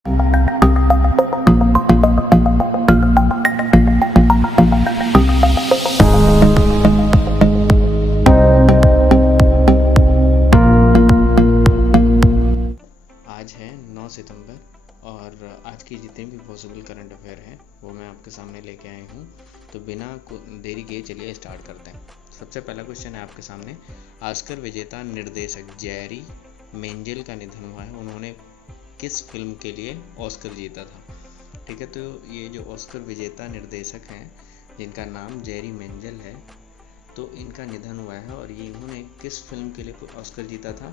आज है 9 सितंबर और आज की जितने भी पॉसिबल करंट अफेयर हैं वो मैं आपके सामने लेके आई हूँ। तो बिना देरी किए चलिए स्टार्ट करते हैं। सबसे पहला क्वेश्चन है आपके सामने, ऑस्कर विजेता निर्देशक जेरी मेंजेल का निधन हुआ है। उन्होंने किस फिल्म के लिए ऑस्कर जीता था? ठीक है, तो ये जो ऑस्कर विजेता निर्देशक हैं जिनका नाम जेरी मेंजेल है, तो इनका निधन हुआ है और ये इन्होंने किस फिल्म के लिए ऑस्कर जीता था?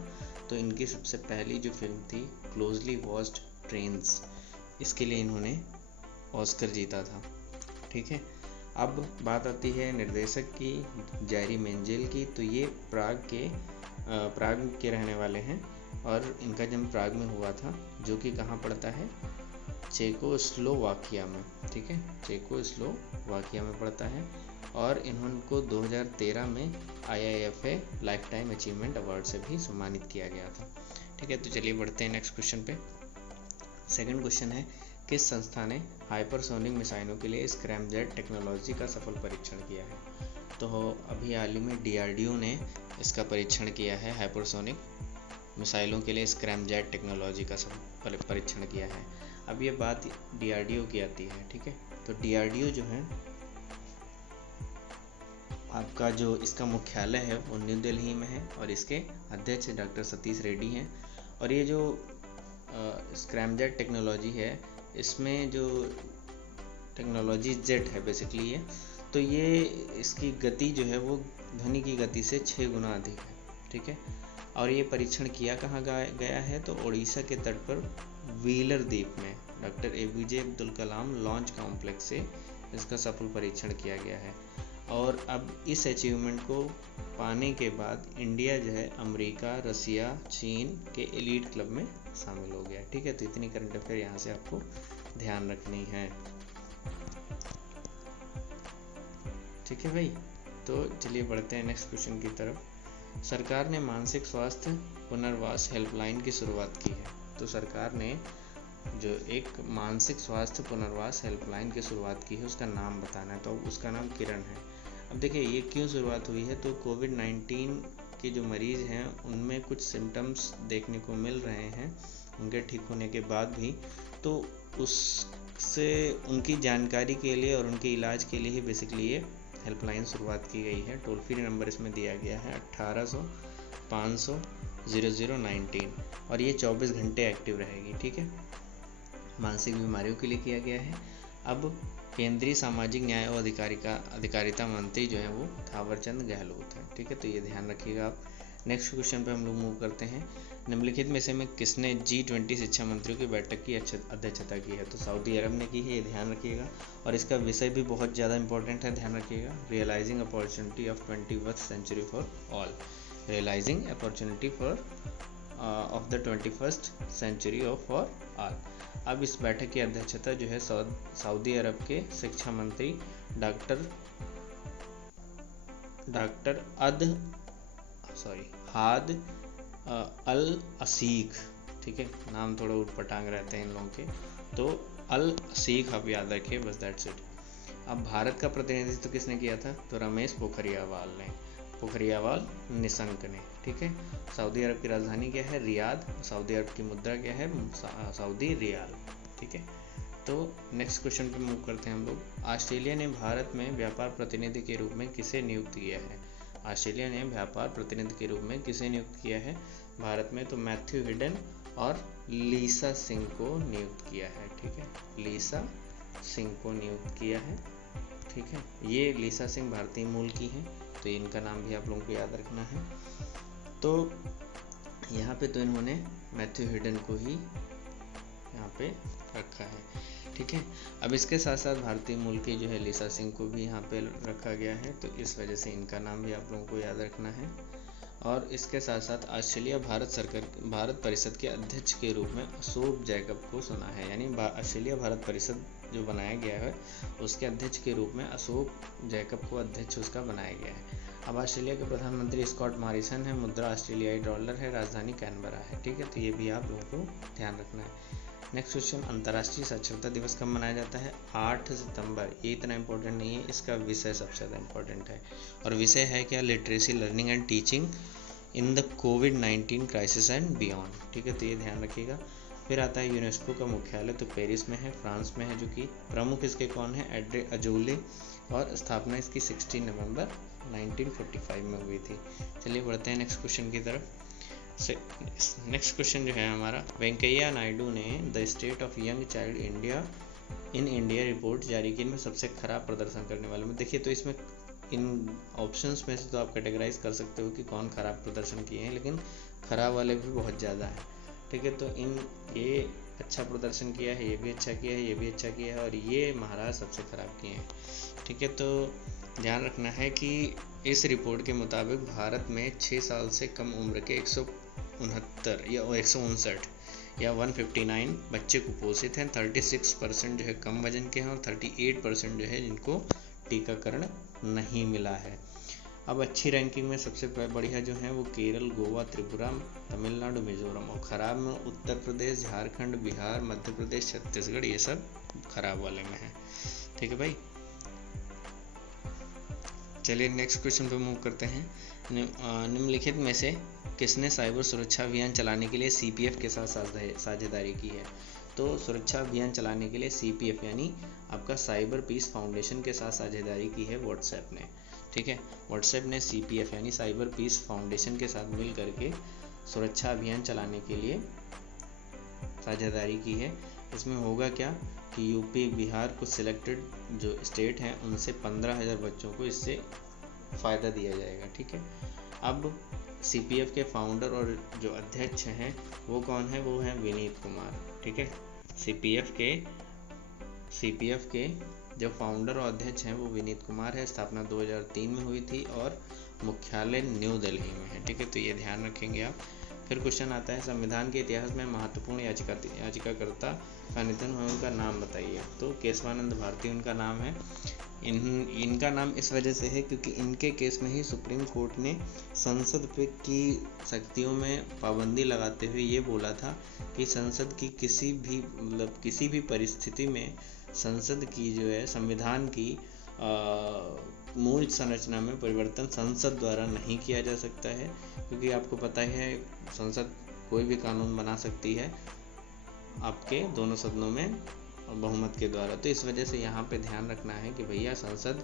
तो इनकी सबसे पहली जो फिल्म थी क्लोजली वॉच्ड ट्रेन्स, इसके लिए इन्होंने ऑस्कर जीता था। ठीक है, अब बात आती है निर्देशक की, जेरी मेंजेल की। तो ये प्राग के रहने वाले हैं और इनका जन्म प्राग में हुआ था, जो कि कहाँ पड़ता है? चेकोस्लोवाकिया में। ठीक है, चेकोस्लोवाकिया में पड़ता है और इनको 2013 में IIFA life time achievement award से भी सम्मानित किया गया था। ठीक है, तो चलिए बढ़ते हैं नेक्स्ट क्वेश्चन पे। सेकंड क्वेश्चन है, किस संस्था ने हाइपरसोनिक मिसाइलों के लिए स्क्रैमजेट टेक्नोलॉजी का सफल परीक्षण किया है? तो अभी हाल ही में DRDO ने इसका परीक्षण किया है, हाइपरसोनिक मिसाइलों के लिए स्क्रैमजेट टेक्नोलॉजी का सफल परीक्षण किया है। अब ये बात DRDO की आती है। ठीक है, तो DRDO जो है आपका, जो इसका मुख्यालय है वो न्यू दिल्ली में है और इसके अध्यक्ष डॉक्टर सतीश रेड्डी हैं। और ये जो स्क्रैमजेट टेक्नोलॉजी है, इसमें जो टेक्नोलॉजी जेट है बेसिकली ये, तो ये इसकी गति जो है वो ध्वनि की गति से 6 गुना अधिक है। ठीक है, और ये परीक्षण किया कहाँ गया है? तो उड़ीसा के तट पर व्हीलर द्वीप में doctor APJ Abdul Kalam launch complex से इसका सफल परीक्षण किया गया है। और अब इस अचीवमेंट को पाने के बाद इंडिया जो है अमेरिका, रसिया, चीन के एलीट क्लब में शामिल हो गया। ठीक है, तो इतनी करंट अफेयर यहाँ से आपको ध्यान रखनी है। ठीक है भाई, तो चलिए बढ़ते हैं नेक्स्ट क्वेश्चन की तरफ। सरकार ने मानसिक स्वास्थ्य पुनर्वास हेल्पलाइन की शुरुआत की है। तो सरकार ने जो एक मानसिक स्वास्थ्य पुनर्वास हेल्पलाइन की शुरुआत की है, उसका नाम बताना है। तो उसका नाम किरण है। अब देखिए ये क्यों शुरुआत हुई है? तो कोविड-19 के जो मरीज़ हैं उनमें कुछ सिम्टम्स देखने को मिल रहे हैं उनके ठीक होने के बाद भी, तो उससे उनकी जानकारी के लिए और उनके इलाज के लिए ही बेसिकली ये हेल्पलाइन शुरुआत की गई है। टोल फ्री नंबर इसमें दिया गया है 1800 500 0019 और ये 24 घंटे एक्टिव रहेगी। ठीक है, मानसिक बीमारियों के लिए किया गया है। अब केंद्रीय सामाजिक न्याय और अधिकारिता मंत्री जो है वो थावरचंद गहलोत है। ठीक है, तो ये ध्यान रखिएगा आप। नेक्स्ट क्वेश्चन पे हम लोग मूव करते हैं। निम्नलिखित में से किसने G20 शिक्षा मंत्रियों की बैठक की अध्यक्षता की है? तो सऊदी अरब ने की है, ये ध्यान रखिएगा। और इसका विषय भी बहुत ज़्यादा इंपॉर्टेंट है, ध्यान रखिएगा। Realising opportunity of 21st century for all. Realising opportunity of the 21st century for all. अब इस बैठक की अध्यक्षता जो है सऊदी अरब के शिक्षा मंत्री हाद अल असीख। ठीक है, नाम थोड़ा उटपटांग रहते हैं इन लोगों के, तो अल असीख आप याद रखिए, बस दैट्स इट। अब भारत का प्रतिनिधित्व किसने किया था? तो रमेश पोखरियावाल निशंक ने। ठीक है, सऊदी अरब की राजधानी क्या है? रियाद। सऊदी अरब की मुद्रा क्या है? Saudi riyal. ठीक है, तो नेक्स्ट क्वेश्चन पे मूव करते हैं हम लोग। ऑस्ट्रेलिया ने भारत में व्यापार प्रतिनिधि के रूप में किसे नियुक्त किया है? ऑस्ट्रेलिया ने व्यापार प्रतिनिधि के रूप में किसे नियुक्त किया है भारत में? तो मैथ्यू हिडन और लीसा सिंह को नियुक्त किया है। ठीक है, लीसा सिंह को नियुक्त किया है। ठीक है, ये लीसा सिंह भारतीय मूल की हैं, तो इनका नाम भी आप लोगों को याद रखना है। तो यहाँ पे तो इन्होंने मैथ्यू हिडन को ही यहाँ पे रखा है। ठीक है, अब इसके साथ साथ भारतीय मूल की जो है लीसा सिंह को भी यहाँ पे रखा गया है, तो इस वजह से इनका नाम भी आप लोगों को याद रखना है। और इसके साथ साथ ऑस्ट्रेलिया भारत परिषद के अध्यक्ष के रूप में अशोक जैकब को चुना है। यानी ऑस्ट्रेलिया भारत परिषद जो बनाया गया है उसके अध्यक्ष के रूप में अशोक जैकब को अध्यक्ष उसका बनाया गया है। अब ऑस्ट्रेलिया के प्रधानमंत्री स्कॉट मॉरिसन है, मुद्रा ऑस्ट्रेलियाई डॉलर है, राजधानी कैनबरा है। ठीक है, तो ये भी आप लोगों को ध्यान रखना है। नेक्स्ट क्वेश्चन, अंतर्राष्ट्रीय साक्षरता दिवस कब मनाया जाता है? 8 सितंबर। ये इतना इंपॉर्टेंट नहीं है, इसका विषय सबसे ज़्यादा इंपॉर्टेंट है। और विषय है क्या? Literacy learning and teaching in the covid crisis and beyond. ठीक है, तो ये ध्यान रखिएगा। फिर आता है यूनेस्को का मुख्यालय, तो पेरिस में है, फ्रांस में है, जो कि प्रमुख इसके कौन है? एड्रे अजोले, और स्थापना इसकी 16 नवंबर 1945 में हुई थी। चलिए बढ़ते हैं नेक्स्ट क्वेश्चन की तरफ। नेक्स्ट क्वेश्चन जो है हमारा, वेंकैया नायडू ने the state of young child in India report जारी की, इनमें सबसे खराब प्रदर्शन करने वाले में। देखिए, तो इसमें इन ऑप्शंस में से तो आप कैटेगराइज कर सकते हो कि कौन खराब प्रदर्शन किए हैं, लेकिन खराब वाले भी बहुत ज़्यादा हैं। ठीक है, तो ये अच्छा प्रदर्शन किया है, ये भी अच्छा किया है, ये भी अच्छा किया है, और ये महाराज सबसे खराब किए हैं। ठीक है, तो ध्यान रखना है कि इस रिपोर्ट के मुताबिक भारत में 6 साल से कम उम्र के 169 या 159 या 159 बच्चे कुपोषित हैं। 36% जो है कम वजन के हैं, और 38% जो है जिनको टीकाकरण नहीं मिला है। अब अच्छी रैंकिंग में सबसे बढ़िया जो है वो केरल, गोवा, त्रिपुरा, तमिलनाडु, मिजोरम, और खराब में उत्तर प्रदेश, झारखंड, बिहार, मध्य प्रदेश, छत्तीसगढ़, ये सब खराब वाले में है। ठीक है भाई, चलिए नेक्स्ट क्वेश्चन पे मूव करते हैं। निम्नलिखित में से किसने साइबर सुरक्षा अभियान चलाने के लिए CPF के साथ साझेदारी की है? तो सुरक्षा अभियान चलाने के लिए CPF यानी आपका साइबर पीस फाउंडेशन के साथ साझेदारी की है व्हाट्सएप ने। ठीक है, व्हाट्सएप ने CPF यानी साइबर पीस फाउंडेशन के साथ मिल करके सुरक्षा अभियान चलाने के लिए साझेदारी की है। इसमें होगा क्या कि यूपी, बिहार, कुछ सिलेक्टेड जो स्टेट हैं उनसे 15,000 बच्चों को इससे फ़ायदा दिया जाएगा। ठीक है, अब CPF के फाउंडर और जो अध्यक्ष हैं वो कौन है? वो हैं विनीत कुमार। ठीक है, CPF के जो फाउंडर और अध्यक्ष हैं वो विनीत कुमार है। स्थापना 2003 में हुई थी और मुख्यालय न्यू दिल्ली में है। ठीक है, तो ये ध्यान रखेंगे आप। फिर क्वेश्चन आता है, संविधान के इतिहास में महत्वपूर्ण याचिकाकर्ता का निधन हुआ, उनका नाम बताइए। तो केशवानंद भारती उनका नाम है। इनका नाम इस वजह से है क्योंकि इनके केस में ही सुप्रीम कोर्ट ने संसद पे की शक्तियों में पाबंदी लगाते हुए ये बोला था कि संसद की किसी भी परिस्थिति में संसद की जो है संविधान की मूल संरचना में परिवर्तन संसद द्वारा नहीं किया जा सकता है, क्योंकि आपको पता है संसद कोई भी कानून बना सकती है आपके दोनों सदनों में बहुमत के द्वारा। तो इस वजह से यहाँ पे ध्यान रखना है कि भैया संसद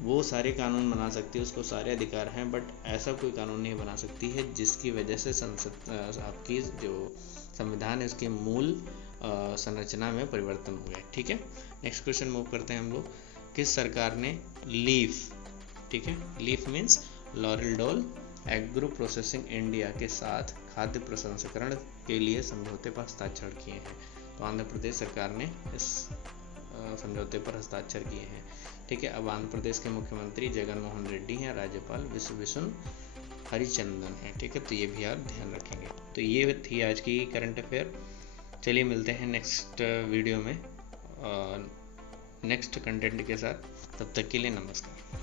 वो सारे कानून बना सकती है, उसको सारे अधिकार हैं, बट ऐसा कोई कानून नहीं बना सकती है जिसकी वजह से संसद आपकी जो संविधान है उसके मूल संरचना में परिवर्तन हुए। ठीक है, नेक्स्ट क्वेश्चन मूव करते हैं हम लोग। किस सरकार ने लीफ, ठीक है, leaf means laurel doll agro processing India के साथ खाद्य प्रसंस्करण के लिए समझौते पर हस्ताक्षर किए हैं? तो आंध्र प्रदेश सरकार ने इस समझौते पर हस्ताक्षर किए हैं। ठीक है, अब आंध्र प्रदेश के मुख्यमंत्री जगन मोहन रेड्डी हैं, राज्यपाल विश्वेश्वर हरिचंदन हैं। ठीक है, तो ये भी आप ध्यान रखेंगे। तो ये थी आज की करंट अफेयर। चलिए मिलते हैं नेक्स्ट वीडियो में नेक्स्ट कंटेंट के साथ। तब तक के लिए नमस्कार।